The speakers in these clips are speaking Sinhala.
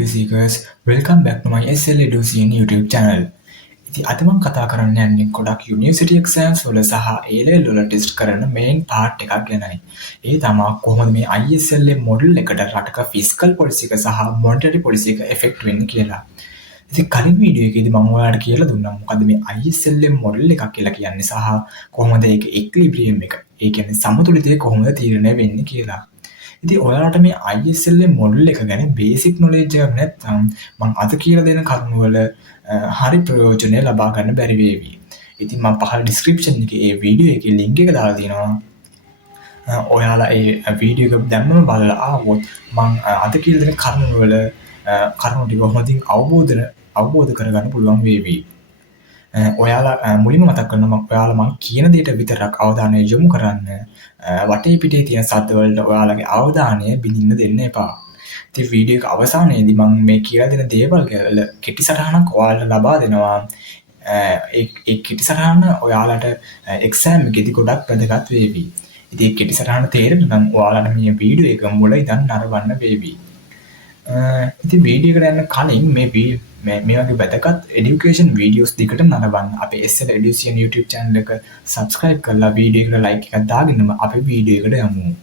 dear seekers, welcome back to my SL Education YouTube channel. ඉතින් අද මම කතා කරන්න යන්නේ ගොඩක් යුනිවර්සිටි එක්සෑම්ස් වල සහ A level වල ටෙස්ට් කරන මේන් පාර්ට් එකක් ගැනයි. ඒ තමයි කොහොමද මේ ISLA මොඩල් එකට රටක ෆිස්කල් පොලිසි එක සහ මොනිටරි පොලිසි එක එෆෙක්ට් වෙන්නේ කියලා. ඉතින් කලින් වීඩියෝ එකේදී මම ඔයාලට කියලා දුන්නා මොකද්ද මේ ISLA මොඩල් එකක් කියලා කියන්නේ සහ කොහොමද ඒක ඉක්විලිබ්‍රියම් එක. ඒ කියන්නේ සමතුලිතය කොහොමද තීරණය වෙන්නේ කියලා. ඉතින් ඔයාලට මේ ISLA මොඩල් එක ගැන බේසික් නොලෙජ් එකක් නැත්නම් මම අද කියලා දෙන කරුණු වල හරි ප්‍රයෝජනය ලබා ගන්න බැරි වේවි. ඉතින් මම පහළ ඩිස්ක්‍රිප්ෂන් එකේ ඒ වීඩියෝ එකේ ලින්ක් එක දාලා තියෙනවා. ඔයාලා ඒ වීඩියෝ එක දැම්මම බලලා ආවොත් මම අද කියලා දෙන කරුණු වල කරුණු ටික හොඳින් අවබෝධ කරගන්න පුළුවන් වේවි. ඔයාලා මුලින්ම මතක් කරනවා ඔයාලා මම කියන දේට විතරක් අවධානය යොමු කරන්න. වටේ පිටේ තියෙන සද්ද වලට ඔයාලගේ අවධානය බිඳින්න දෙන්න එපා. ඉතින් වීඩියෝ එක අවසානයේදී මම මේ කියලා දෙන දේවල් වල කෙටි සටහනක් ඔයාලට ලබා දෙනවා. ඒ කෙටි සටහන ඔයාලට එක්සෑම් එකේදී ගොඩක් වැදගත් වේවි. ඉතින් ඒ කෙටි සටහන තේරෙන්න නම් ඔයාලට මේ වීඩියෝ එක මුල ඉඳන් නරඹන්න වේවි. ඉතින් වීඩියෝ එකට යන්න කලින් මේ වගේ වැදගත් එඩියුකේෂන් වීඩියෝස් දිගට නරඹන්න අපේ SL Education YouTube channel එක subscribe කරලා වීඩියෝ එකට like එකක් දාගෙනම අපේ වීඩියෝ එකට යමු.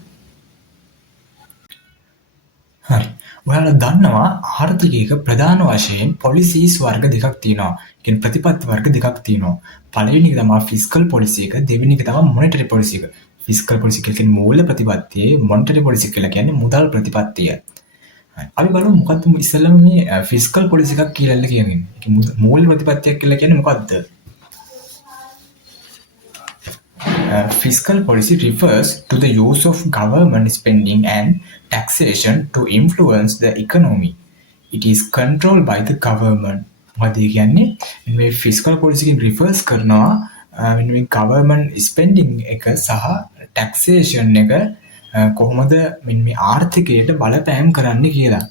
හරි. ඔයාලා දන්නවා ආර්ථිකයක ප්‍රධාන වශයෙන් policies වර්ග දෙකක් තියෙනවා. කියන්නේ ප්‍රතිපත්ති වර්ග දෙකක් තියෙනවා. පළවෙනි එක තමයි fiscal policy එක, දෙවෙනි එක තමයි monetary policy එක. fiscal policy කියන්නේ මූල්‍ය ප්‍රතිපත්තිය, monetary policy කියලා කියන්නේ මුදල් ප්‍රතිපත්තිය. අපි බලමු මොකක්ද ඉස්සෙල්ලාම මේ ෆිස්කල් පොලිසි එකක් කියලා කියන්නේ. ඒක මූල්‍ය ප්‍රතිපත්තියක් කියලා කියන්නේ මොකක්ද? Fiscal policy refers to the use of government spending and taxation to influence the economy. It is controlled by the government. මොකද කියන්නේ මේ ෆිස්කල් පොලිසි එකෙන් රිෆර්ස් කරනවා මේ government spending එක සහ taxation එක කොහොමද මේ ආර්ථිකයට බලපෑම් කරන්නේ කියලා.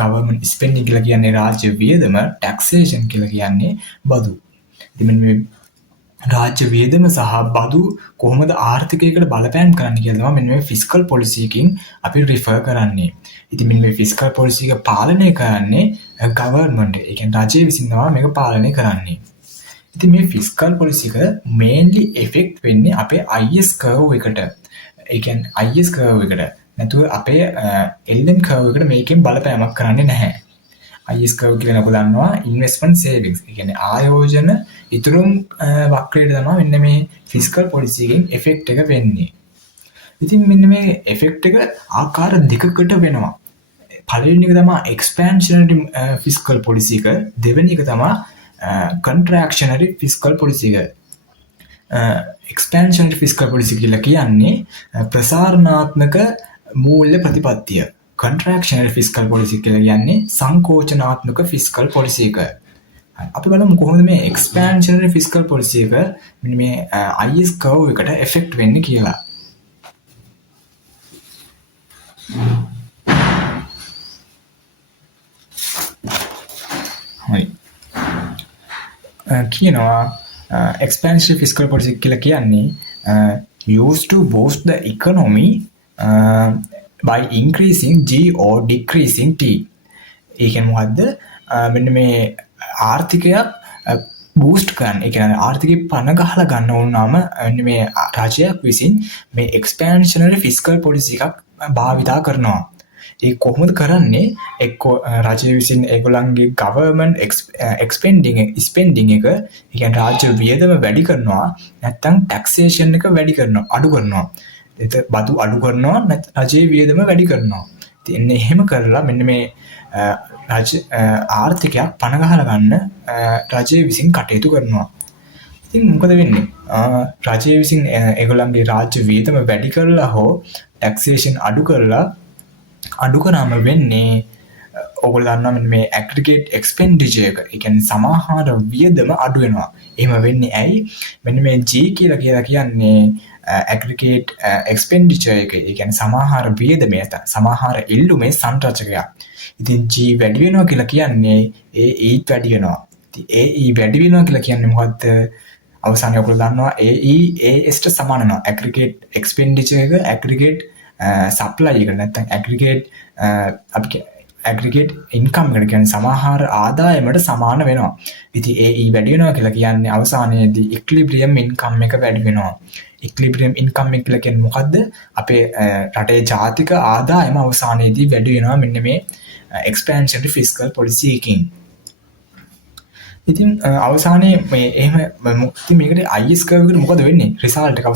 government spending කියලා කියන්නේ රාජ්‍ය වියදම, taxation කියලා කියන්නේ බදු. ඉතින් මේ රාජ්‍ය වියදම සහ බදු කොහොමද ආර්ථිකයකට බලපෑම් කරන්නේ කියලා තමයි මේ fiscal policy එකකින් අපි refer කරන්නේ. ඉතින් මේ fiscal policy එක පාලනය කරන්නේ government. ඒ කියන්නේ රජය විසින් තමයි මේක පාලනය කරන්නේ. ඉතින් මේ fiscal policy එක mainly effect වෙන්නේ අපේ IS curve එකට. ඒ කියන්නේ IS curve එකට. නැතුව අපේ LM curve එකට මේකෙන් බලපෑමක් කරන්නේ නැහැ. IS curve කියලා නේද දන්නවා investment savings. ඒ කියන්නේ ආයෝජන ඉතුරුම් වක්‍රයට තමයි මෙන්න මේ fiscal policy එකෙන් effect එක වෙන්නේ. ඉතින් මෙන්න මේ effect එක ආකාර දෙකකට වෙනවා. පළවෙනි එක තමයි expansionary fiscal policy එක, දෙවෙනි එක තමයි contractionary fiscal policy එක. expansionary fiscal policy කියලා කියන්නේ ප්‍රසාරණාත්මක මූල්‍ය ප්‍රතිපත්තිය. contractionary fiscal policy කියලා කියන්නේ සංකෝචනාත්මක fiscal policy එක. අපි බලමු කොහොමද මේ expansionary fiscal policy එක මෙන්න මේ IS curve එකට effect වෙන්නේ කියලා. හරි. කියනවා expansionary fiscal policy කියලා කියන්නේ used to boost the economy by increasing G or decreasing T. ඒ කියන්නේ මොකද්ද? මෙන්න මේ ආර්ථිකයක් බූස්ට් කරන්න. ඒ කියන්නේ ආර්ථිකය පණ ගහලා ගන්න ඕනම මේ රජයක් විසින් මේ expansionary fiscal policy එකක් භාවිතා කරනවා. ඒ කොහොමද කරන්නේ? එක්ක රජය විසින් ඒගොල්ලන්ගේ government spending එක, ඒ කියන්නේ රාජ්‍ය වියදම වැඩි කරනවා, නැත්නම් taxation එක වැඩි කරනවා, අඩු කරනවා. බදු අඩු කරනවා, රජයේ වියදම වැඩි කරනවා. ඉතින් එහෙම කරලා මෙන්න මේ ආර්ථිකයක් පණ ගහලා ගන්න රජය විසින් කටයුතු කරනවා. ඉතින් මොකද වෙන්නේ? රජය විසින් ඒගොල්ලන්ගේ රාජ්‍ය වියදම වැඩි කරලා හෝ taxation අඩු කරාම වෙන්නේ ඔයගොල්ලෝ දන්නවා මෙන්න මේ aggregate expenditure එක. ඒ කියන්නේ සමාහාර වියදම අඩු වෙනවා. එහෙම වෙන්නේ ඇයි? මෙන්න මේ G කියලා කියන්නේ aggregate expenditure එක. ඒ කියන්නේ සමාහාර වියදමය, සමාහාර ඉල්ලුමේ සංරචකයක්. ඉතින් G වැඩි වෙනවා කියලා කියන්නේ AE වැඩි වෙනවා. ඉතින් AE වැඩි වෙනවා කියලා කියන්නේ මොකද්ද? අවසානයේ ඔයගොල්ලෝ දන්නවා AE AS ට සමාන වෙනවා. aggregate expenditure එක aggregate supply එක නැත්නම් aggregate අපි ඇග්‍රිගේට් ඉන්කම් එකට කියන්නේ සමහර ආදායමට සමාන වෙනවා. ඉතින් ඒ වැඩි වෙනවා කියලා කියන්නේ අවසානයේදී ඉක්ලිබ්‍රියම් ඉන්කම් එක වැඩි වෙනවා. ඉක්ලිබ්‍රියම් ඉන්කම් එක කියලා කියන්නේ මොකද්ද? අපේ රටේ ජාතික ආදායම අවසානයේදී වැඩි වෙනවා මෙන්න මේ expansionary fiscal policy එකකින්. ඉතින් අවසානයේ මේ එහෙම මේකට IS curve එකට මොකද වෙන්නේ? රිසල්ට් එක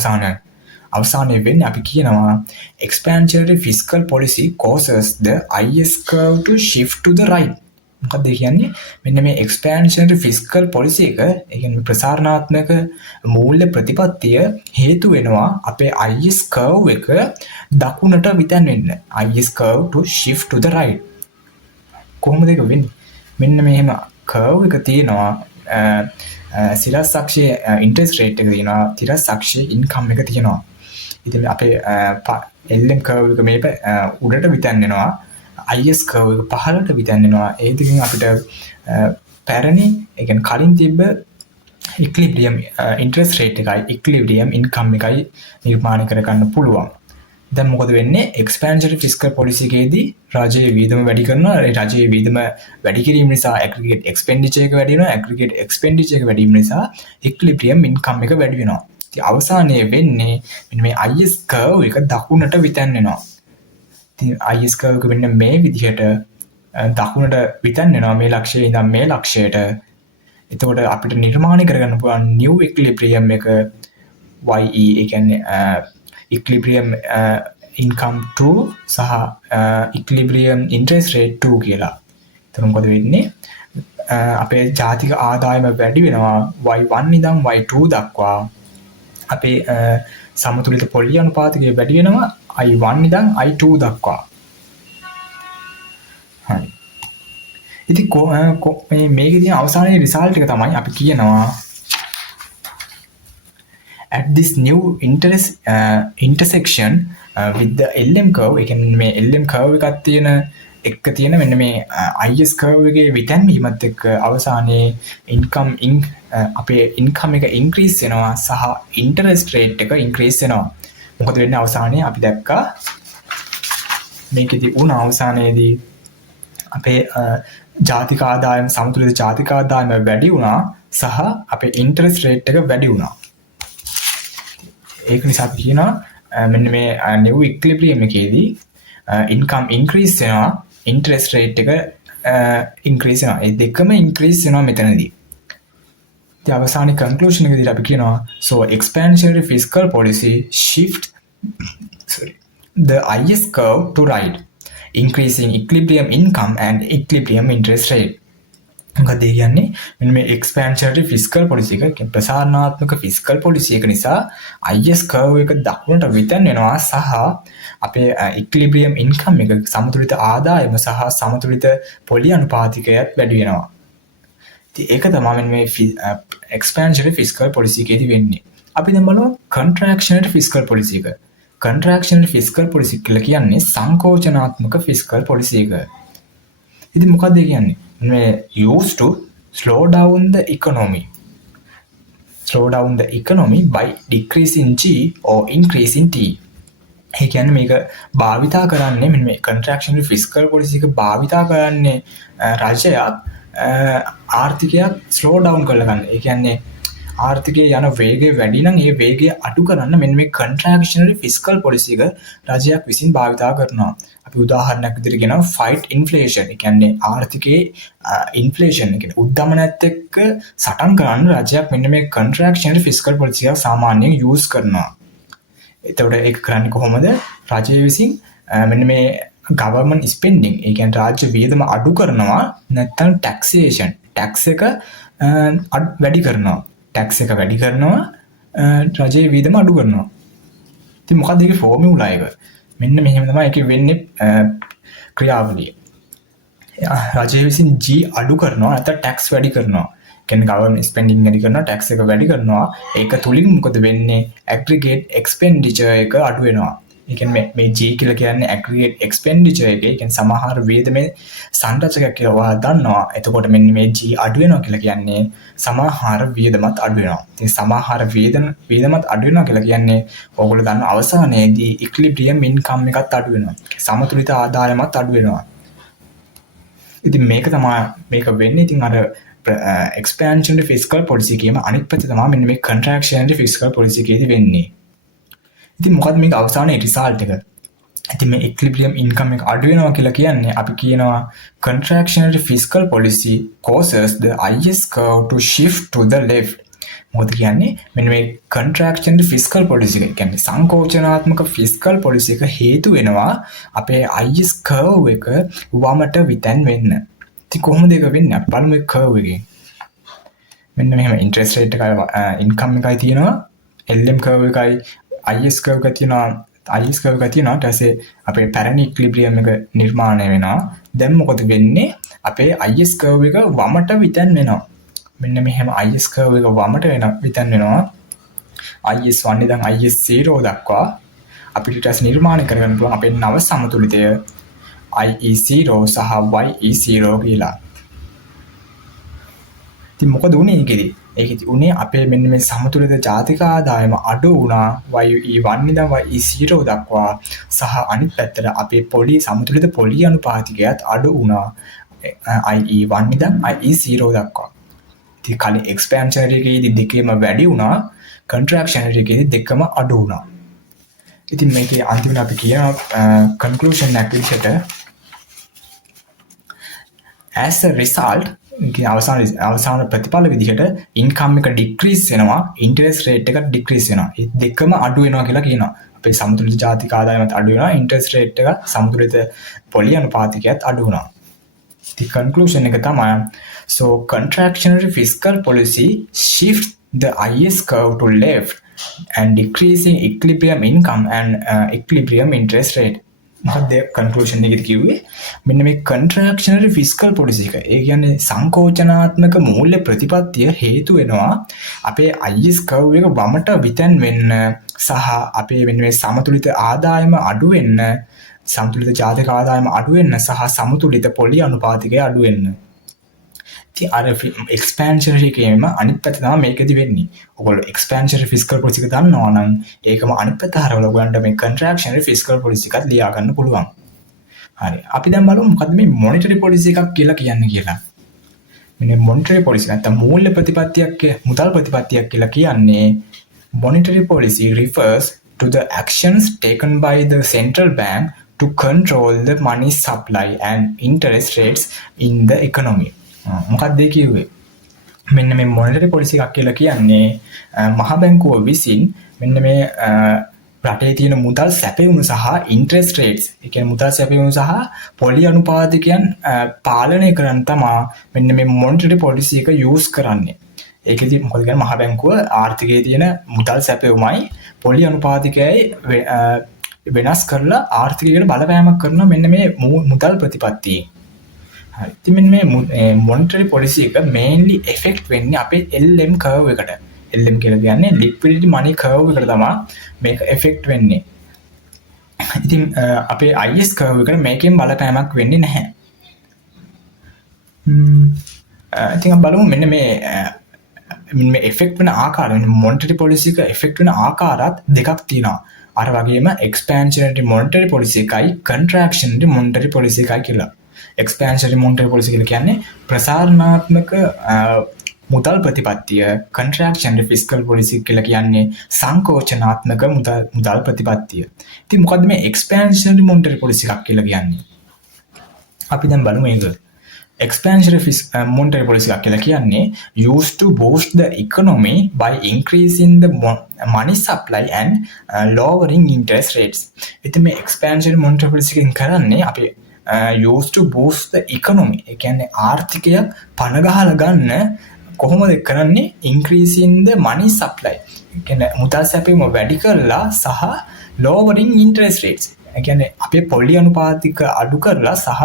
අවසානයේ වෙන්නේ අපි කියනවා expansionary fiscal policy causes the IS curve to shift to the right. මොකද කියන්නේ මෙන්න මේ expansionary fiscal policy එක ඒ කියන්නේ ප්‍රසාරණාත්මක මූල්‍ය ප්‍රතිපත්තිය හේතු වෙනවා අපේ IS curve එක දකුණට විතන් වෙන්න. IS curve to shift to the right. කොහොමද ඒක වෙන්නේ? මෙන්න මෙහෙම curve එක තියෙනවා සිරස් අක්ෂයේ interest rate එක තියෙනවා තිරස් අක්ෂයේ income එක තියෙනවා. ඉතින් අපේ LM curve එක මේක උඩට විතන් වෙනවා IS curve එක පහළට විතන් වෙනවා. ඒ දෙකෙන් අපිට පැරණි ඒ කියන්නේ කලින් තිබ්බ equilibrium interest rate එකයි equilibrium income එකයි නිර්මාණය කර ගන්න පුළුවන්. දැන් මොකද වෙන්නේ? expansionary fiscal policy එකේදී රජයේ වියදම වැඩි කරනවා. ඒ රජයේ වියදම වැඩි කිරීම නිසා aggregate expenditure එක වැඩි වෙනවා. aggregate expenditure එක වැඩි වීම නිසා equilibrium income එක වැඩි වෙනවා. ඉතින් අවසානයේ වෙන්නේ මෙන්න මේ IS curve එක දකුණට විතන් වෙනවා. ඉතින් IS curve එක වෙන්නේ මේ විදිහට දකුණට විතන් වෙනවා මේ ලක්ෂයේ ඉඳන් මේ ලක්ෂයට. එතකොට අපිට නිර්මාණය කරගන්න පුළුවන් new equilibrium එක YE ඒ කියන්නේ equilibrium income 2 සහ equilibrium interest rate 2 කියලා. එතකොට මොකද වෙන්නේ? අපේ ජාතික ආදායම වැඩි වෙනවා Y1 ඉඳන් Y2 දක්වා. අපේ සමතුලිත පොලි අනුපාතය වැඩි වෙනවා I1 ඉඳන් I2 දක්වා. හරි. ඉතින් මේකේ තියෙන අවසානයේ රිසල්ට් එක තමයි අපි කියනවා at this new intersection with the LM curve. ඒ කියන්නේ මේ LM curve එකක් තියෙන මෙන්න මේ IS curve එකේ විතන් වීමත් එක්ක අවසානයේ අපේ income එක increase වෙනවා සහ interest rate එක increase වෙනවා. මොකද වෙන්නේ අවසානයේ අපි දැක්කා මේකෙදි උන අවසානයේදී අපේ ජාතික ආදායම සමතුලිත ජාතික ආදායම වැඩි වුණා සහ අපේ interest rate එක වැඩි වුණා. ඒක නිසා අපි කියනවා මෙන්න මේ new equilibrium එකේදී income increase වෙනවා interest rate එක increase වෙනවා. ඒ දෙකම increase වෙනවා මෙතනදී. ඉතින් අවසානයේ conclusion එකේදී අපි කියනවා so expansionary fiscal policy shift the IS curve to right, increasing equilibrium income and equilibrium interest rate. මොකද කියන්නේ මෙන්න මේ expansionary fiscal policy එක ප්‍රසාරණාත්මක fiscal policy එක නිසා IS curve එක දකුණට විතන් වෙනවා සහ අපේ equilibrium income එක සමතුලිත ආදායම සහ සමතුලිත පොලි අනුපාතිකයත් වැඩි වෙනවා. ඉතින් ඒක තමයි මේ expansionary fiscal policy එකේදී වෙන්නේ. අපි දැන් බලමු contractionary fiscal policy එක. contractionary fiscal policy කියලා කියන්නේ සංකෝචනාත්මක fiscal policy එක. ඉතින් මොකක්ද කියන්නේ? Used to slow down the economy by decreasing G or increasing T. ඒ කියන්නේ මේක භාවිතා කරන්නේ මෙන්න මේ contractionary fiscal policy එක භාවිතා කරන්නේ රජයක් ආර්ථිකයක් slow down කරලා ගන්න. ඒ කියන්නේ ආර්ථිකයේ යන වේගය වැඩි නම් ඒ වේගය අඩු කරන්න මෙන්න මේ contractionary fiscal policy එක රජයක් විසින් භාවිතා කරනවා. අපි උදාහරණයක් විදිහට කියනවා fight inflation. ඒ කියන්නේ ආර්ථිකයේ inflation එක උද්දමනයත් එක්ක සටන් කරන්න රජයක් මෙන්න මේ contractionary fiscal policy එක සාමාන්‍යයෙන් use කරනවා. එතකොට ඒක කරන්නේ කොහොමද? රජය විසින් මෙන්න මේ government spending ඒ කියන්නේ රාජ්‍ය වියදම අඩු කරනවා නැත්නම් taxation tax එක වැඩි කරනවා. tax එක වැඩි කරනවා රජයේ වියදම අඩු කරනවා. ඉතින් මොකක්ද ඒකේ ෆෝමියුලා එක? මෙන්න මෙහෙම තමයි ඒකේ වෙන්නේ ක්‍රියාවලිය. රජය විසින් G අඩු කරනවා නැත්නම් tax වැඩි කරනවා. කියන්නේ government spending වැඩි කරනවා tax එක වැඩි කරනවා. ඒක තුලින් මොකද වෙන්නේ? aggregate expenditure එක අඩු වෙනවා. ඒ කියන්නේ මේ G කියලා කියන්නේ aggregate expenditure එක. ඒ කියන්නේ සමහර වියදමේ සංරචකයක් කියලා ඔයා දන්නවා. එතකොට මෙන්න මේ G අඩු වෙනවා කියලා කියන්නේ සමහර වියදමත් අඩු වෙනවා. ඉතින් සමහර වියදමත් අඩු වෙනවා කියලා කියන්නේ ඕගොල්ලෝ දන්න අවසානයේදී equilibrium income එකත් අඩු වෙනවා. සමතුලිත ආදායමත් අඩු වෙනවා. ඉතින් මේක වෙන්නේ ඉතින් අර expansionary fiscal policy කියම අනිත් පැත්ත තමයි මෙන්න මේ contractionary fiscal policy එකේදී වෙන්නේ. ඉතින් මොකද මේක අවසානයේ රිසල්ට් එක? ඉතින් මේ equilibrium income එක අඩු වෙනවා කියලා කියන්නේ අපි කියනවා contractionary fiscal policy causes the IS curve to shift to the left. මොකද කියන්නේ මෙන්න මේ contractionary fiscal policy එක කියන්නේ සංකෝචනාත්මක fiscal policy එක හේතු වෙනවා අපේ IS curve එක වමට විතැන් වෙන්න. ඉතින් කොහොමද ඒක වෙන්නේ? අපි බලමු මේ curve එකෙන්. මෙන්න මෙහෙම interest rate එකයි income එකයි තියෙනවා. LM curve එකයි IS curve එක තියෙනවා. IS curve එක තියෙනවා. ඊට පස්සේ අපේ පැරණි equilibrium එක නිර්මාණය වෙනවා. දැන් මොකද වෙන්නේ? අපේ IS curve එක වමට විතැන් වෙනවා. මෙන්න මෙහෙම IS curve එක වමට විතැන් වෙනවා. IS1 ඉඳන් IS0 දක්වා අපිට ඊට පස්සේ නිර්මාණය කරගන්න පුළුවන් අපේ නව සමතුලිතය IE0 සහ YE0 කියලා. ඉතින් මොකද උනේ ඒකෙදි? ඒකෙදි උනේ අපේ මෙන්න මේ සමතුලිත ජාතික ආදායම අඩු වුණා YE1 ඉඳන් YE0 දක්වා සහ අනිත් පැත්තට අපේ පොලි සමතුලිත පොලි අනුපාතිකයත් අඩු වුණා IE1 ඉඳන් IE0 දක්වා. ඉතින් කලින් expansionary එකේදී දෙකේම වැඩි වුණා, contractionary එකේදී දෙකම අඩු වුණා. ඉතින් මේකේ අන්තිමට අපි කියන conclusion එක විදිහට as a result අවසාන ප්‍රතිඵල විදිහට income එක decrease වෙනවා, interest rate එක decrease වෙනවා. ඒ දෙකම අඩු වෙනවා කියලා කියනවා. අපේ සමතුලිත ජාතික ආදායමත් අඩු වෙනවා, interest rate එක සමතුලිත පොලි අනුපාතිකයත් අඩු වෙනවා. The conclusion එක තමයි so contractionary fiscal policy shifts the IS curve to left and decreasing equilibrium income and equilibrium interest rate. මොකද conclusion එකේදී කිව්වේ මෙන්න මේ contractionary fiscal policy එක. ඒ කියන්නේ සංකෝචනාත්මක මූල්‍ය ප්‍රතිපත්තිය හේතු වෙනවා අපේ IS curve එක වමට විතැන් වෙන්න සහ අපේ මෙන්න මේ සමතුලිත ආදායම අඩු වෙන්න, සමතුලිත ජාතික ආදායම අඩු වෙන්න සහ සමතුලිත පොලි අනුපාතිකය අඩු වෙන්න. ඉතින් අර expansionary එකේම අනිත් පැත්ත තමයි මේකෙදි වෙන්නේ. ඔයගොල්ලෝ expansionary fiscal policy එක දන්නවා නම් ඒකම අනිත් පැත්ත හරවලා ඔයගොල්ලන්ට මේ contractionary fiscal policy එකත් ලියා ගන්න පුළුවන්. හරි. අපි දැන් බලමු මොකද්ද මේ monetary policy එකක් කියලා කියන්නේ කියලා. මෙන්න monetary policy නැත්නම් මූල්‍ය ප්‍රතිපත්තියක්, මුදල් ප්‍රතිපත්තියක් කියලා කියන්නේ monetary policy refers to the actions taken by the central bank to control the money supply and interest rates in the economy. මොකක්ද ඒ කිව්වේ? මෙන්න මේ මොනිටරි පොලිසි එකක් කියලා කියන්නේ මහ බැංකුව විසින් මෙන්න මේ රටේ තියෙන මුදල් සැපයුම සහ ඉන්ට්‍රෙස්ට් රේට්ස්, ඒ කියන්නේ මුදල් සැපයුම සහ පොලි අනුපාතිකයන් පාලනය කරන්න තමයි මෙන්න මේ මොනිටරි පොලිසි එක යූස් කරන්නේ. ඒකෙදි මොකද කියන්නේ මහ බැංකුව ආර්ථිකයේ තියෙන මුදල් සැපයුමයි පොලි අනුපාතිකයයි වෙනස් කරලා ආර්ථිකයට බලපෑමක් කරන මෙන්න මේ මුදල් ප්‍රතිපත්තිය. හරි. ඉතින් මෙන්න මේ monetary policy එක mainly effect වෙන්නේ අපේ LM curve එකට. LM කියලා කියන්නේ liquidity money curve එකට තමයි මේක effect වෙන්නේ. ඉතින් අපේ IS curve එකට මේකෙන් බලපෑමක් වෙන්නේ නැහැ. ඉතින් බලමු මෙන්න මේ effect වෙන ආකාරය, monetary policy එක effect වෙන ආකාරات දෙකක් තියෙනවා. අර වගේම expansionary monetary policy එකයි contractionary monetary policy එකයි කියලා. expansionary monetary policy කියලා කියන්නේ ප්‍රසාරණාත්මක මුදල් ප්‍රතිපත්තිය, contractionary fiscal policy කියලා කියන්නේ සංකෝචනාත්මක මුදල් ප්‍රතිපත්තිය. ඉතින් මොකද්ද මේ expansionary monetary policy එකක් කියලා කියන්නේ? අපි දැන් බලමු මේක. expansionary monetary policy එකක් කියලා කියන්නේ used to boost the economy by increasing the money supply and lowering interest rates. ඉතින් මේ expansionary monetary policy එකෙන් කරන්නේ අපි used to boost the economy. ඒ කියන්නේ ආර්ථිකය පණ ගහලා ගන්න කොහොමද කරන්නේ? increasing the money supply. ඒ කියන්නේ මුදල් සැපයීම වැඩි කරලා සහ lowering interest rates. ඒ කියන්නේ අපේ පොලි අනුපාතික අඩු කරලා සහ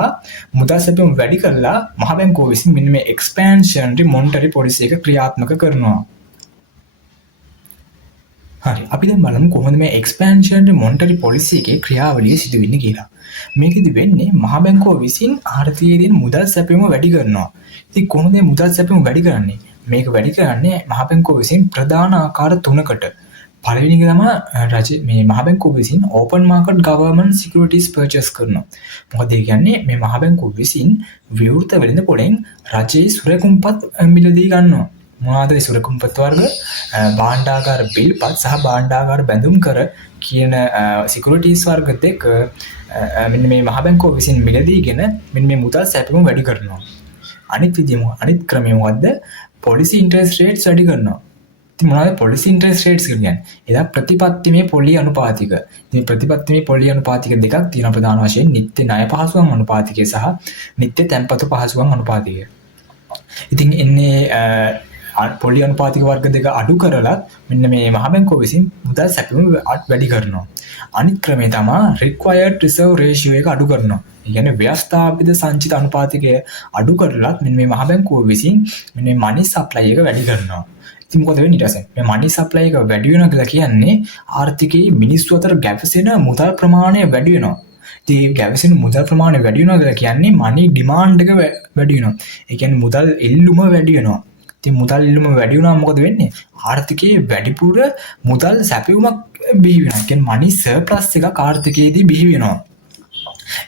මුදල් සැපයීම වැඩි කරලා මහ බැංකුව විසින් මෙන්න මේ expansionary monetary policy එක ක්‍රියාත්මක කරනවා. හරි. අපි දැන් බලමු කොහොමද මේ expansionary monetary policy එකේ ක්‍රියාවලිය සිදු වෙන්නේ කියලා. මේකෙදි වෙන්නේ මහ බැංකුව විසින් ආර්ථිකයේ මුදල් සැපයීම වැඩි කරනවා. ඉතින් කොහොමද මේ මුදල් සැපයීම වැඩි කරන්නේ? මේක වැඩි කරන්නේ මහ බැංකුව විසින් ප්‍රධාන ආකාර තුනකට. පළවෙනි එක තමයි රජ මේ මහ බැංකුව විසින් ඕපන් මාකට් ගවර්න්මන්ට් සිකියුරිටිස් පර්චේස් කරනවා. මොකද ඒ කියන්නේ මේ මහ බැංකුව විසින් විවෘත වෙළඳ පොලෙන් රජයේ සුරකුම්පත් මිලදී ගන්නවා. මොනවාද ඒ සුරකුම්පත් වර්ග? භාණ්ඩාගාර බිල්පත් සහ භාණ්ඩාගාර බැඳුම් කර කියන සිකියුරිටිස් වර්ග දෙක මෙන්න මේ මහ බැංකුව විසින් මිලදීගෙන මෙන්න මේ මුදල් සැපයුම වැඩි කරනවා. අනිත් ක්‍රමය මොකද්ද? පොලිසි ඉන්ටරෙස්ට් රේට්ස් වැඩි කරනවා. ඉතින් මොනවද පොලිසි ඉන්ටරෙස්ට් රේට්ස් කියන්නේ? එදා ප්‍රතිපත්තිමය පොලි අනුපාතික. ඉතින් ප්‍රතිපත්තිමය පොලි අනුපාතික දෙකක් තියෙනවා ප්‍රධාන වශයෙන් නිත්‍ය ණය පහසුකම් අනුපාතිකය සහ නිත්‍ය තැන්පතු පහසුකම් අනුපාතිකය. ඉතින් එන්නේ පොලි අනුපාතික වර්ග දෙක අඩු කරලත් මෙන්න මේ මහ බැංකුව විසින් මුදල් සැපයුම වැඩි කරනවා. අනිත් ක්‍රමය තමයි required reserve ratio එක අඩු කරනවා. ඒ කියන්නේ ව්‍යවස්ථාපිත සංචිත අනුපාතිකය අඩු කරලත් මෙන්න මේ මහ බැංකුව විසින් මෙන්න මේ money supply එක වැඩි කරනවා. ඉතින් මොකද වෙන්නේ ඊට පස්සේ? මේ money supply එක වැඩි වෙනවා කියලා කියන්නේ ආර්ථිකයේ මිනිස්සු අතර ගැවසෙන මුදල් ප්‍රමාණය වැඩි වෙනවා. ඉතින් ගැවසෙන මුදල් ප්‍රමාණය වැඩි වෙනවා කියලා කියන්නේ money demand එක වැඩි වෙනවා. ඒ කියන්නේ මුදල් එල්ලුම වැඩි වෙනවා. ඉතින් මුදල් ඉල්ලුම වැඩි වුණාම මොකද වෙන්නේ? ආර්ථිකයේ වැඩිපුර මුදල් සැපයුමක් බිහි වෙනවා. ඒ කියන්නේ money surplus එකක් ආර්ථිකයේදී බිහි වෙනවා.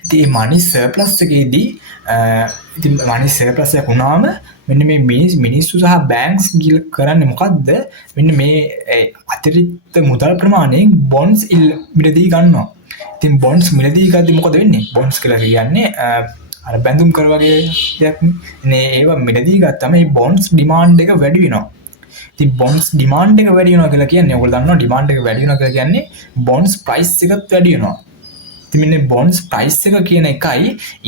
ඉතින් money surplus එකේදී ඉතින් money surplus එක වුණාම මෙන්න මේ මිනිස්සු සහ බැංක්ස් ගිල කරන්නේ මොකද්ද? මෙන්න මේ අතිරික්ත මුදල් ප්‍රමාණයෙන් bonds මිලදී ගන්නවා. ඉතින් bonds මිලදී ගද්දි මොකද වෙන්නේ? bonds කියලා කියන්නේ අර බැඳුම් කර වගේ දෙයක් නේ. ඒවා මිලදී ගත්තම මේ bonds demand එක වැඩි වෙනවා. ඉතින් bonds demand එක වැඩි වෙනවා කියලා කියන්නේ ඔයගොල්ලෝ දන්නවා demand එක වැඩි වෙනවා කියලා කියන්නේ bonds price එකත් වැඩි වෙනවා. ඉතින් මෙන්න bonds price එක කියන එකයි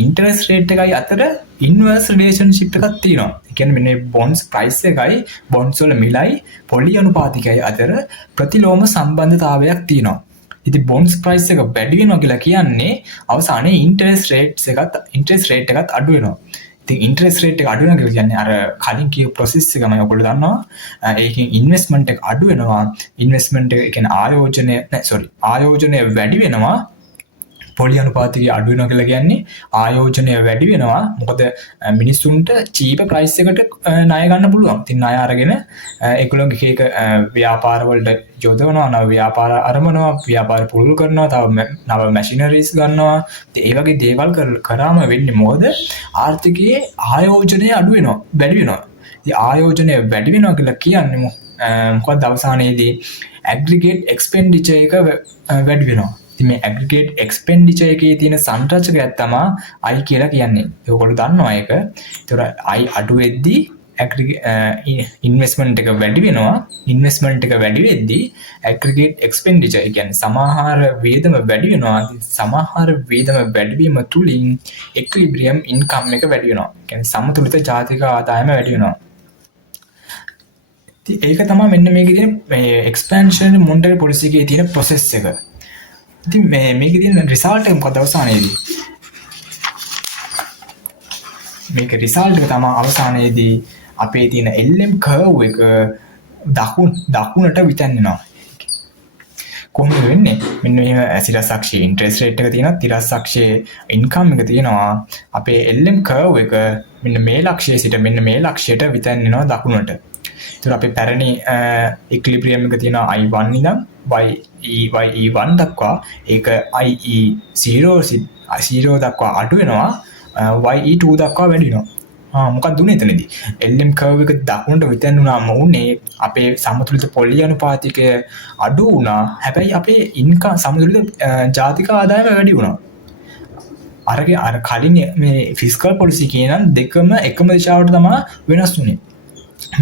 interest rate එකයි අතර inverse relationship එකක් තියෙනවා. ඒ කියන්නේ මෙන්න bonds price එකයි bonds වල මිලයි පොලි අනුපාතිකයි අතර ප්‍රතිලෝම සම්බන්ධතාවයක් තියෙනවා. ඉතින් bonds price එක වැඩි වෙනවා කියලා කියන්නේ අවසානයේ interest rate එකත් අඩු වෙනවා. ඉතින් interest rate එක අඩු වෙනවා කියලා කියන්නේ අර කලින් කියපු process එකම ඔයගොල්ලෝ දන්නවා. ඒකෙන් investment එක අඩු වෙනවා. investment එක කියන්නේ ආයෝජනය වැඩි වෙනවා. පොලි අනුපාතිකය අඩු වෙනවා කියලා කියන්නේ ආයෝජනය වැඩි වෙනවා. මොකද මිනිස්සුන්ට චීප ප්‍රයිස් එකට ණය ගන්න පුළුවන්. ඉතින් ණය අරගෙන ඒගොල්ලෝගේ එක ව්‍යාපාර වලට යොදවනවා, නව ව්‍යාපාර ආරම්භනවා, ව්‍යාපාර පුරුදු කරනවා, තව නව මැෂිනරිස් ගන්නවා. ඉතින් ඒ වගේ දේවල් කරාම වෙන්නේ මොකද? ආර්ථිකයේ ආයෝජනය අඩු වෙනවා, වැඩි වෙනවා. ඉතින් ආයෝජනය වැඩි වෙනවා කියලා කියන්නේ මොකක්ද? අවසානයේදී aggregate expenditure එක වැඩි වෙනවා. ඉතින් මේ aggregate expenditure එකේ තියෙන සංරචකයක් තමයි I කියලා කියන්නේ. ඒගොල්ලෝ දන්නවා ඒක. ඒතර I අඩු වෙද්දී investment එක වැඩි වෙනවා. investment එක වැඩි වෙද්දී aggregate expenditure ඒ කියන්නේ සමාහාර වේදම වැඩි වෙනවා. සමාහාර වේදම වැඩි වීම තුලින් equilibrium income එක වැඩි වෙනවා. ඒ කියන්නේ සමතුලිත ජාතික ආදායම වැඩි වෙනවා. ඉතින් ඒක තමයි මෙන්න මේකේ තියෙන expansion monetary policy එකේ තියෙන process එක. ඉතින් මේකේ තියෙන result එක මොකද අවසානයේදී? මේක result එක තමයි අවසානයේදී අපේ තියෙන LM curve එක දකුණට විතැන්වෙනවා. කොහොමද වෙන්නේ? මෙන්න මෙහෙම සිරස් අක්ෂයේ interest rate එක තියෙනවා, තිරස් අක්ෂයේ income එක තියෙනවා. අපේ LM curve එක මෙන්න මේ ලක්ෂයේ සිට මෙන්න මේ ලක්ෂයට විතැන්වෙනවා දකුණට. ඒතර අපේ පැරණි equilibrium එක තියෙනවා I1 ඉඳන් YE1 දක්වා. ඒක IE0 දක්වා අඩු වෙනවා. YE2 දක්වා වැඩි වෙනවා. මොකක්ද උනේ එතනදී? LM curve එක දකුණට විතැන්ුණාම උනේ අපේ සමතුලිත පොලි අනුපාතිකය අඩු වුණා. හැබැයි අපේ ඉන්කම් සමතුලිත ජාතික ආදායම වැඩි වුණා. අර කලින් මේ ෆිස්කල් පොලිසි කියන දෙකම එකම දිශාවට තමයි වෙනස් වුනේ.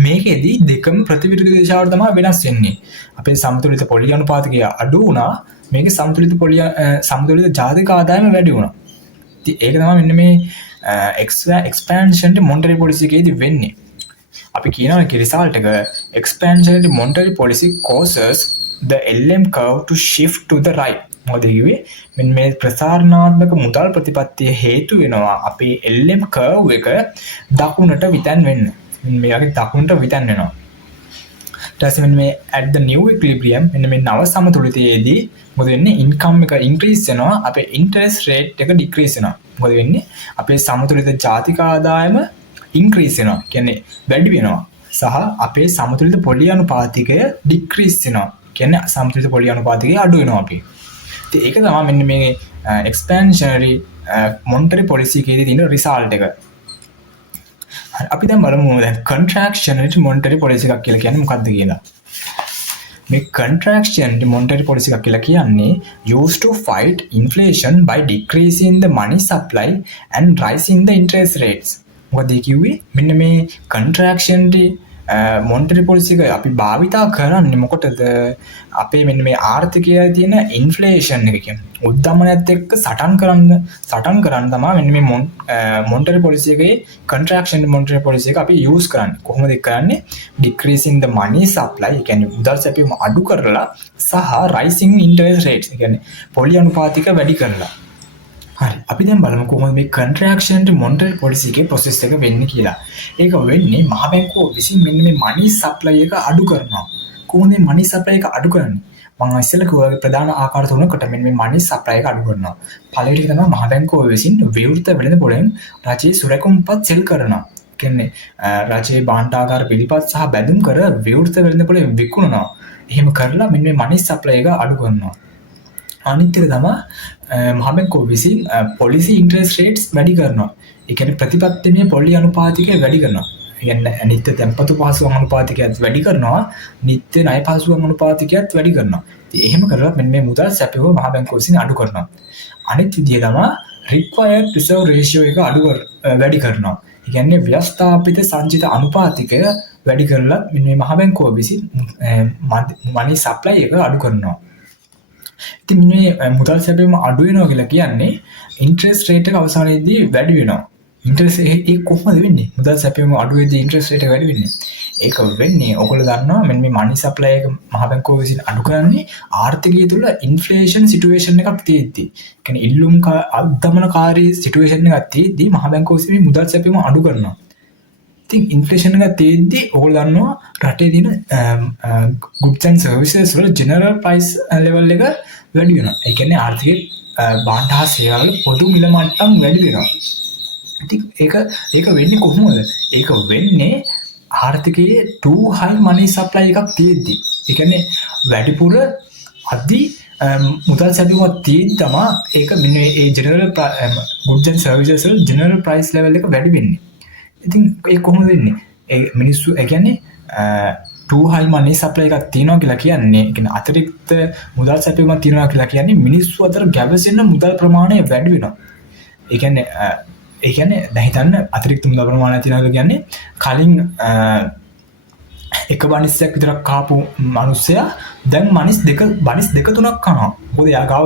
මේකෙදී දෙකම ප්‍රතිවිරුද්ධ දිශාවට තමයි වෙනස් වෙන්නේ. අපේ සමතුලිත පොලි අනුපාතිකය අඩු වුණා. මේකේ සමතුලිත ජාතික ආදායම වැඩි වුණා. ඉතින් ඒක තමයි මෙන්න මේ expansion monetary policy එකේදී වෙන්නේ. අපි කියනවා කි result එක expansion monetary policy causes the LM curve to shift to the right. මොකද කිව්වේ? මෙන්න මේ ප්‍රසාරණාත්මක මුදල් ප්‍රතිපත්තිය හේතු වෙනවා අපේ LM curve එක දකුණට විතැන් වෙන්න. මේ වගේ දකුණට විතැන් වෙනවා. ඊට පස්සේ මෙන්න මේ at the new equilibrium මෙන්න මේ නව සමතුලිතයේදී මොකද වෙන්නේ? income එක increase වෙනවා, අපේ interest rate එක decrease වෙනවා. මොකද වෙන්නේ? අපේ සමතුලිත ජාතික ආදායම increase වෙනවා. කියන්නේ වැඩි වෙනවා. සහ අපේ සමතුලිත පොලි අනුපාතිකය decrease වෙනවා. කියන්නේ සම්තුලිත පොලි අනුපාතකයේ අඩු වෙනවා අපි. ඉතින් ඒක තමයි මෙන්න මේ එක්ස්පැන්ෂනරි මොනිටරි පොලිසි එකේදී තියෙන රිසල්ට් එක. අපි දැන් බලමු දැන් කන්ට්‍රැක්ෂනරි මොනිටරි පොලිසි එකක් කියලා කියන්නේ මොකක්ද කියලා. මේ කන්ට්‍රැක්ෂනරි මොනිටරි පොලිසි එකක් කියලා කියන්නේ used to fight inflation by decreasing the money supply and rising the interest rates. මොකද කිව්වේ මෙන්න මේ කන්ට්‍රැක්ෂනරි මොනිටරි පොලිසි එක අපි භාවිතා කරන්නේ මොකටද? අපේ මෙන්න මේ ආර්ථිකයේ තියෙන ඉන්ෆ්ලේෂන් එක කියන්නේ උද්දමනයත් එක්ක සටන් කරන්න තමයි මෙන්න මේ මොනිටරි පොලිසි එකේ කන්ට්‍රැක්ෂන් මොනිටරි පොලිසි එක අපි යූස් කරන්නේ. කොහොමද ඒක කරන්නේ? decreasing the money supply ඒ කියන්නේ මුදල් සැපයීම අඩු කරලා සහ rising interest rates ඒ කියන්නේ පොලි අනුපාතික වැඩි කරලා. හරි අපි දැන් බලමු කොහොමද මේ කන්ට්‍රැක්ෂන් මොනිටරි පොලිසි එකේ ප්‍රොසෙස් එක වෙන්නේ කියලා. ඒක වෙන්නේ මහ බැංකුව විසින් මෙන්න මේ money supply එක අඩු කරනවා. කොහොමද මේ money supply එක අඩු කරන්නේ? මම ඉස්සෙල්ලා කිව්වා ප්‍රධාන ආකාර තුනකට මෙන්න මේ money supply එක අඩු කරනවා. පළවෙනි එක තමයි මහ බැංකුව විසින් විවෘත වෙළඳපොළෙන් රජයේ සුරැකුම්පත් සෙල් කරනවා. කියන්නේ රජයේ භාණ්ඩාගාර පිළිපත් සහ බැඳුම් කර විවෘත වෙළඳපොළේ විකුණනවා. එහෙම කරලා මෙන්න මේ money supply එක අඩු කරනවා. අනිත් එක තමයි මහ බැංකුව විසින් policy interest rates වැඩි කරනවා. ඒ කියන්නේ ප්‍රතිපත්තිමය පොලි අනුපාතිකය වැඩි කරනවා. ඒ කියන්නේ නිත්‍ය තැන්පතු පහසුකම් අනුපාතිකයත් වැඩි කරනවා. නිත්‍ය ණය පහසුකම් අනුපාතිකයත් වැඩි කරනවා. ඉතින් එහෙම කරලා මෙන්න මේ මුදල් සැපයුම මහ බැංකුව විසින් අඩු කරනවා. අනිත් විදිය තමයි required reserve ratio එක වැඩි කරනවා. ඒ කියන්නේ ව්‍යවස්ථාපිත සංචිත අනුපාතිකය වැඩි කරලා මෙන්න මේ මහ බැංකුව විසින් money supply එක අඩු කරනවා. ඉතින් මේ මුදල් සැපයීම අඩු වෙනවා කියලා කියන්නේ ඉන්ට්‍රෙස්ට් රේට් එක අවසානයේදී වැඩි වෙනවා. ඉන්ට්‍රෙස්ට් ඒ කොහොමද වෙන්නේ? මුදල් සැපයීම අඩු වෙද්දී ඉන්ට්‍රෙස්ට් රේට් එක වැඩි වෙන්නේ. ඒක වෙන්නේ ඔයගොල්ලෝ දන්නවා මෙන්න මේ money supply එක මහ බැංකුව විසින් අඩු කරන්නේ ආර්ථිකය තුළ ඉන්ෆ්ලේෂන් සිටුේෂන් එකක් තියෙද්දි. ඒ කියන්නේ ඉල්ලුම් අධමනකාරී සිටුේෂන් එකක් තියෙද්දි මහ බැංකුව විසින් මුදල් සැපයීම අඩු කරනවා. ඉතින් ඉන්ෆ්ලේෂන් එක තියෙද්දි ඔයගොල්ලෝ දන්නවා රටේ තියෙන goods and services වල general price level එක වැඩි වෙනවා. ඒ කියන්නේ ආර්ථිකයේ භාණ්ඩ හා සේවා වල පොදු මිල මට්ටම් වැඩි වෙනවා. ඉතින් ඒක වෙන්නේ කොහොමද? ඒක වෙන්නේ ආර්ථිකයේ too high money supply එකක් තියෙද්දි. ඒ කියන්නේ වැඩිපුර මුදල් සැපයීමක් තියෙද්දි තමයි ඒක මෙන්න මේ general goods and services වල general price level එක වැඩි වෙන්නේ. ඉතින් ඒ කොහොමද වෙන්නේ? ඒ මිනිස්සු ඒ කියන්නේ too high money supply එකක් තියෙනවා කියලා කියන්නේ ඒ කියන්නේ අතිරික්ත මුදල් සැපයීමක් තියෙනවා කියලා කියන්නේ මිනිස්සු අතර ගැවසෙන මුදල් ප්‍රමාණය වැඩි වෙනවා. ඒ කියන්නේ දැන් හිතන්න අතිරික්ත මුදල් ප්‍රමාණයක් තියෙනවා කියන්නේ කලින් එක බනිස්සයක් විතරක් කාපු මිනිස්සයා දැන් බනිස් දෙක තුනක් කනවා. මොකද එයා ගාව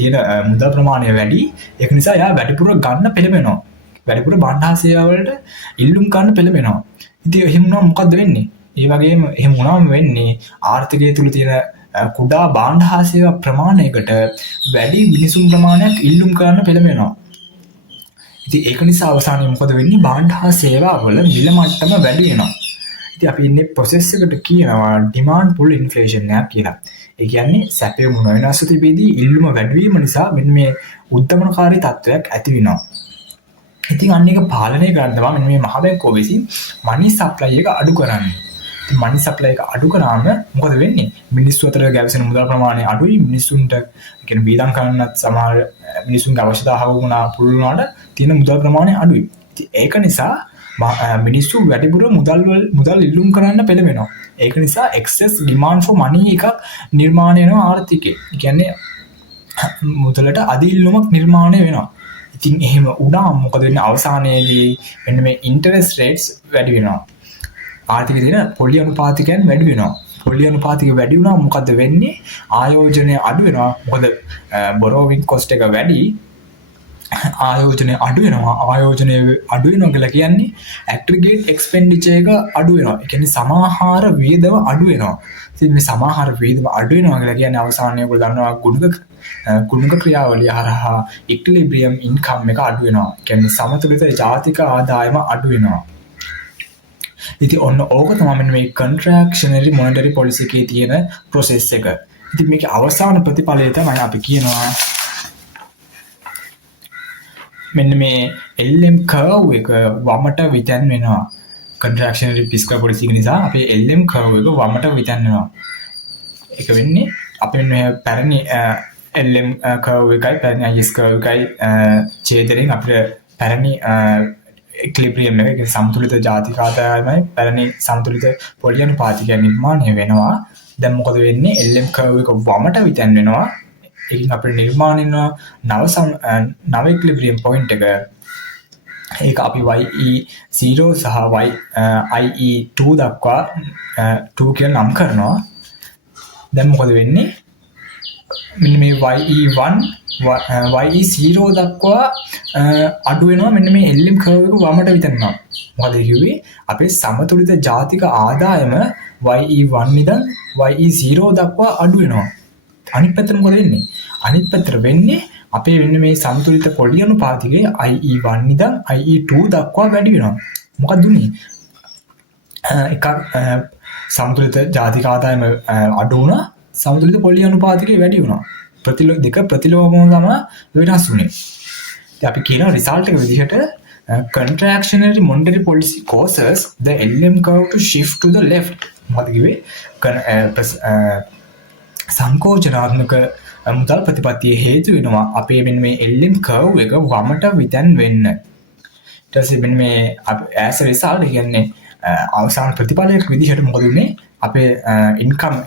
තියෙන මුදල් ප්‍රමාණය වැඩි. ඒක නිසා එයා වැඩිපුර ගන්න පෙළඹෙනවා. වැඩිපුර භාණ්ඩ හා සේවා වලට ඉල්ලුම් ගන්න පෙළඹෙනවා. ඉතින් එහෙම වුණාම මොකද්ද වෙන්නේ? ඒ වගේම එහෙම වුණාම වෙන්නේ ආර්ථිකය තුල තියෙන කුඩා භාණ්ඩ හා සේවා ප්‍රමාණයකට වැඩි මිනිසුන් ප්‍රමාණයක් ඉල්ලුම් කරන්න පෙළඹෙනවා. ඉතින් ඒක නිසා අවසානයේ මොකද වෙන්නේ? භාණ්ඩ හා සේවා වල මිල මට්ටම වැඩි වෙනවා. ඉතින් අපි ඉන්නේ ප්‍රොසෙස් එකට කියනවා demand pull inflation එකක් කියලා. ඒ කියන්නේ සැපයුම නොවෙනස් තිබෙදී ඉල්ලුම වැඩි වීම නිසා මෙන්න මේ උද්දමනකාරී තත්වයක් ඇති වෙනවා. ඉතින් අන්න එක පාලනය කරන්න තමයි මෙන්න මේ මහ බැංකුව විසින් money supply එක අඩු කරන්නේ. ඉතින් money supply එක අඩු කරාම මොකද වෙන්නේ? මිනිස්සු අතර ගැවසෙන මුදල් ප්‍රමාණය අඩුයි. මිනිස්සුන්ට කියන්නේ බීදම් කරන්නත් සමහර මිනිස්සුන්ගේ අවශ්‍යතාව වුණා පුළුල් වුණාට තියෙන මුදල් ප්‍රමාණය අඩුයි. ඉතින් ඒක නිසා මිනිස්සු වැඩිපුර මුදල් ඉල්ලුම් කරන්න පෙළඹෙනවා. ඒක නිසා excess demand for money එකක් නිර්මාණය වෙනවා ආර්ථිකේ. ඒ කියන්නේ මුදලට අධි ඉල්ලුමක් නිර්මාණය වෙනවා. ඉතින් එහෙම වුණාම මොකද වෙන්නේ? අවසානයේදී මෙන්න මේ interest rates වැඩි වෙනවා. ආර්ථිකයේ තියෙන පොලි අනුපාතිකයන් වැඩි වෙනවා. පොලි අනුපාතික වැඩි වුණාම මොකද වෙන්නේ? ආයෝජනය අඩු වෙනවා. මොකද borrowing cost එක වැඩි. ආයෝජනය අඩු වෙනවා. ආයෝජනය අඩු වෙනවා කියලා කියන්නේ aggregate expenditure එක අඩු වෙනවා. ඒ කියන්නේ සමාහාර වියදම අඩු වෙනවා. ඉතින් මේ සමාහාර වියදම අඩු වෙනවා කියලා කියන්නේ අවසානයේ ඔයගොල්ලෝ දන්නවා ගුණක ක්‍රියාවලිය හරහා equilibrium income එක අඩු වෙනවා. ඒ කියන්නේ සමතුලිත ජාතික ආදායම අඩු වෙනවා. ඉතින් ඔන්න ඕක තමයි මෙන්න මේ contractionary monetary policy එකේ තියෙන process එක. ඉතින් මේකේ අවසාන ප්‍රතිඵලය තමයි අපි කියනවා මෙන්න මේ LM curve එක වමට විතන් වෙනවා. contractionary fiscal policy එක නිසා අපේ LM curve එක වමට විතන් වෙනවා. ඒක වෙන්නේ අපි මේ පැරණි LM කර්ව් එකයි පැරණි IS කර්ව් එකයි ඡේදයෙන් අපිට පැරණි ඉක්ලිබ්‍රියම් එක සමතුලිත ජාතික ආදායමයි පැරණි සමතුලිත පොලි අනුපාතිකය නිර්මාණය වෙනවා. දැන් මොකද වෙන්නේ? LM කර්ව් එක වමට විතැන් වෙනවා. ඒකින් අපිට නිර්මාණය වෙනවා නව ඉක්ලිබ්‍රියම් පොයින්ට් එක. ඒක අපි YE0 සහ IE2 දක්වා 2 කියලා නම් කරනවා. දැන් මොකද වෙන්නේ? මෙන්න මේ YE1 YE0 දක්වා අඩු වෙනවා. මෙන්න මේ LM කර්ව් එක වමට විතරනවා. මොකද කිව්වේ? අපේ සමතුලිත ජාතික ආදායම YE1 ඉඳන් YE0 දක්වා අඩු වෙනවා. අනිත් පැත්තට මොකද වෙන්නේ? අනිත් පැත්තට වෙන්නේ අපේ වෙන්නේ මේ සමතුලිත පොලි අනුපාතිකය IE1 ඉඳන් IE2 දක්වා වැඩි වෙනවා. මොකක්ද උනේ? එකක් සමතුලිත ජාතික ආදායම අඩු වුණා. සමතුලිත පොලි අනුපාතිකය වැඩි වුණා. දෙක ප්‍රතිලෝමව තමයි වෙනස් වුනේ. ඉතින් අපි කියන රිසල්ට් එක විදිහට contractionary monetary policy causes the LM curve to shift to the left. මොකද කිව්වේ? සංකෝචනාත්මක මුදල් ප්‍රතිපත්තිය හේතු වෙනවා අපේ මෙන්න මේ LM curve එක වමට විතැන් වෙන්න. ඊට පස්සේ මෙන්න මේ as a result කියන්නේ අවසාන ප්‍රතිඵලයක් විදිහට මොකද උනේ? අපේ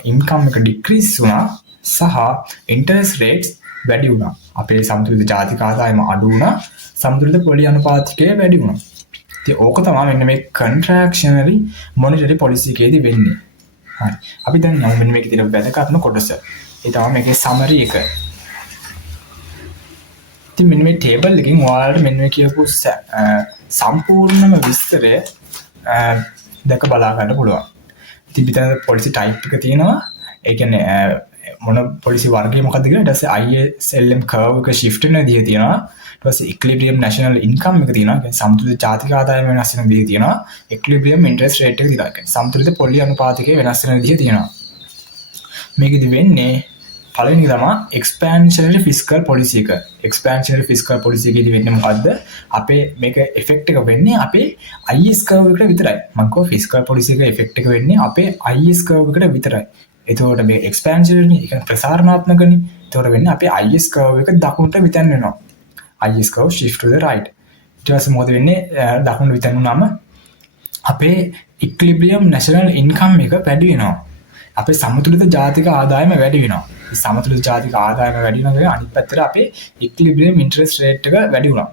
income එක decrease වුණා සහ interest rates වැඩි වුණා. අපේ සමතුලිත ජාතික ආදායම අඩු වුණා. සමතුලිත පොලි අනුපාතිකය වැඩි වුණා. ඉතින් ඕක තමයි මෙන්න මේ contractionary monetary policy එකේදී වෙන්නේ. හරි. අපි දැන් යමු මෙන්න මේකේ තියෙන වැදගත්ම කොටස. ඒ තමයි මේකේ summary එක. ඉතින් මෙන්න මේ table එකකින් ඔයාලට මෙන්න මේ කියපු සම්පූර්ණම විස්තරය දැක බලා ගන්න පුළුවන්. ඉතින් පිටත policy type එක තියෙනවා. ඒ කියන්නේ මොන policy වර්ගය මොකක්ද කියලා. ඊට පස්සේ ISLM curve එක shift වෙන විදිහ තියෙනවා. ඊට පස්සේ equilibrium national income එක තියෙනවා. කියන්නේ සමතුලිත ජාතික ආදායම වෙනස් වෙන විදිහ තියෙනවා. equilibrium interest rate එක තියෙනවා. කියන්නේ සමතුලිත පොලි අනුපාතිකය වෙනස් වෙන විදිහ තියෙනවා. මේකෙදි වෙන්නේ පළවෙනි තමයි expansionary fiscal policy එක. expansionary fiscal policy එකේදී වෙන්නේ මොකද්ද? අපේ මේක effect එක වෙන්නේ අපේ IS curve එකට විතරයි. මම කිව්වා fiscal policy එක effect එක වෙන්නේ අපේ IS curve එකට විතරයි. එතකොට මේ expansionary එක ප්‍රසාරණාත්මකනේ. එතකොට වෙන්නේ අපේ IS curve එක දකුණට විතැන් වෙනවා. IS curve shift to the right. ඊට පස්සේ මොකද වෙන්නේ? දකුණට විතැන් වුණාම අපේ equilibrium national income එක වැඩි වෙනවා. අපේ සමතුලිත ජාතික ආදායම වැඩි වෙනවා. සමතුලිත ජාතික ආදායම වැඩි වෙනවා. අනිත් පැත්තට අපේ equilibrium interest rate එක වැඩි වුණා.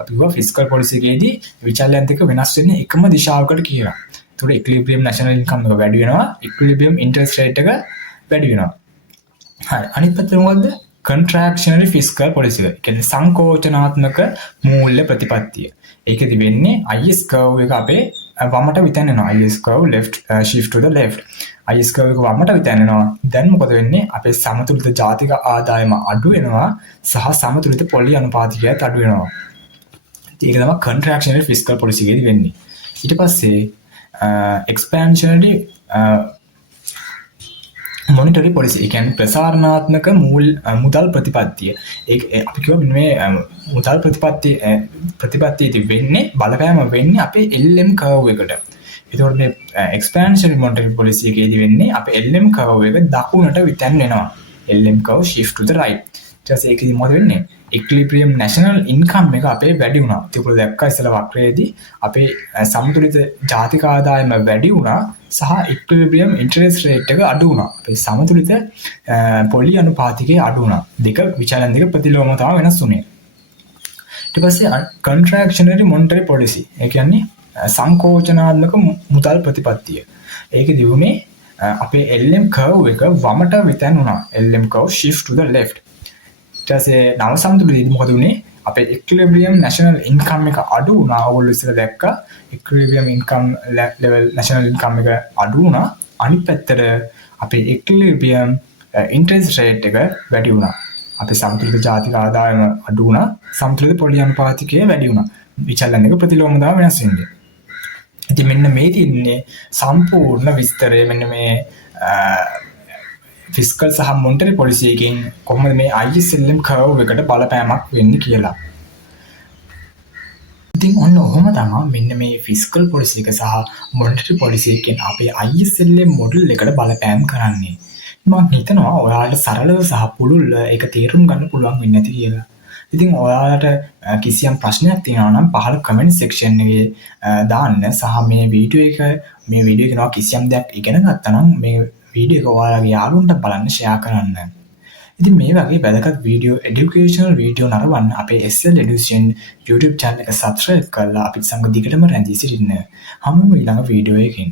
අපි කිව්වා fiscal policy එකේදී විචල්‍යයන් දෙක වෙනස් වෙන්නේ එකම දිශාවකට කියලා. ඒතකොට equilibrium national income එක වැඩි වෙනවා. equilibrium interest rate එක වැඩි වෙනවා. හරි. අනිත් පැත්තට මොකද්ද? contractionary fiscal policy එක. කියන්නේ සංකෝචනාත්මක මූල්‍ය ප්‍රතිපත්තිය. ඒකෙදි වෙන්නේ IS curve එක අපේ වමට විතැන් වෙනවා. IS curve left shift to the left. IS curve එක වමට විතැන් වෙනවා. දැන් මොකද වෙන්නේ? අපේ සමතුලිත ජාතික ආදායම අඩු වෙනවා සහ සමතුලිත පොලි අනුපාතිකයත් අඩු වෙනවා. ඒක තමයි contractionary fiscal policy එකේදී වෙන්නේ. ඊට පස්සේ expansionary monetary policy ඒ කියන්නේ ප්‍රසාරණාත්මක මුදල් ප්‍රතිපත්තිය. ඒක අපි කියව මේ මුදල් ප්‍රතිපත්තියදී වෙන්නේ බලපෑම වෙන්නේ අපේ LM curve එකට. ඒතකොට මේ expansionary monetary policy එකේදී වෙන්නේ අපේ LM curve එක දකුණට විතැන් වෙනවා. LM curve shift to the right. ඊට පස්සේ ඒකෙදි මොකද වෙන්නේ? equilibrium national income එක අපේ වැඩි වුණා. ඒක උඩ දැක්කා ඉස්සලා වක්‍රයේදී අපේ සමතුලිත ජාතික ආදායම වැඩි වුණා සහ equilibrium interest rate එක අඩු වුණා. අපේ සමතුලිත පොලි අනුපාතිකය අඩු වුණා. දෙක විචලන දෙක ප්‍රතිලෝම තමයි වෙනස් වුනේ. ඊට පස්සේ contractionary monetary policy. ඒ කියන්නේ සංකෝචනාත්මක මුදල් ප්‍රතිපත්තිය. ඒකෙදි උනේ අපේ LM curve එක වමට විතැන් වුණා. LM curve shift to the left. ඊට පස්සේ නව සමතුලිතදී මොකද උනේ? අපේ equilibrium national income එක අඩු වුණා. ඔයගොල්ලෝ ඉස්සෙල්ලා දැක්කා equilibrium income level national income එක අඩු වුණා. අනිත් පැත්තට අපේ equilibrium interest rate එක වැඩි වුණා. අපේ සමතුලිත ජාතික ආදායම අඩු වුණා. සමතුලිත පොලි අනුපාතිකය වැඩි වුණා. විචලන දෙක ප්‍රතිලෝම තමයි වෙනස් වෙන්නේ. ඉතින් මෙන්න මේ තියන්නේ සම්පූර්ණ විස්තරය මෙන්න මේ ෆිස්කල් සහ මොනිටරි පොලිසි එකෙන් කොහොමද මේ ISLM කර්ව් එකට බලපෑමක් වෙන්නේ කියලා. ඉතින් ඔන්න ඔහොම තමයි මෙන්න මේ ෆිස්කල් පොලිසි එක සහ මොනිටරි පොලිසි එකෙන් අපේ ISLM මොඩල් එකට බලපෑම් කරන්නේ. මං හිතනවා ඔයාලට සරලව සහ පුළුල්ව ඒක තේරුම් ගන්න පුළුවන් වෙන්නේ නැති කියලා. ඉතින් ඔයාලට කිසියම් ප්‍රශ්නයක් තියෙනවා නම් පහළ කමෙන්ට් සෙක්ෂන් එකේ දාන්න සහ මේ වීඩියෝ එක කරනවා කිසියම් දෙයක් ඉගෙන ගත්තා නම් මේ වීඩියෝ එක ඔයාලගේ යාළුවන්ට බලන්න ෂෙයා කරන්න. ඉතින් මේ වගේ වැදගත් වීඩියෝ එඩියුකේෂනල් වීඩියෝ නරඹන්න අපේ SL Education YouTube channel එක subscribe කරලා අපිත් සමග දිගටම රැඳී සිටින්න. හමුවෙමු ඊළඟ වීඩියෝ එකකින්.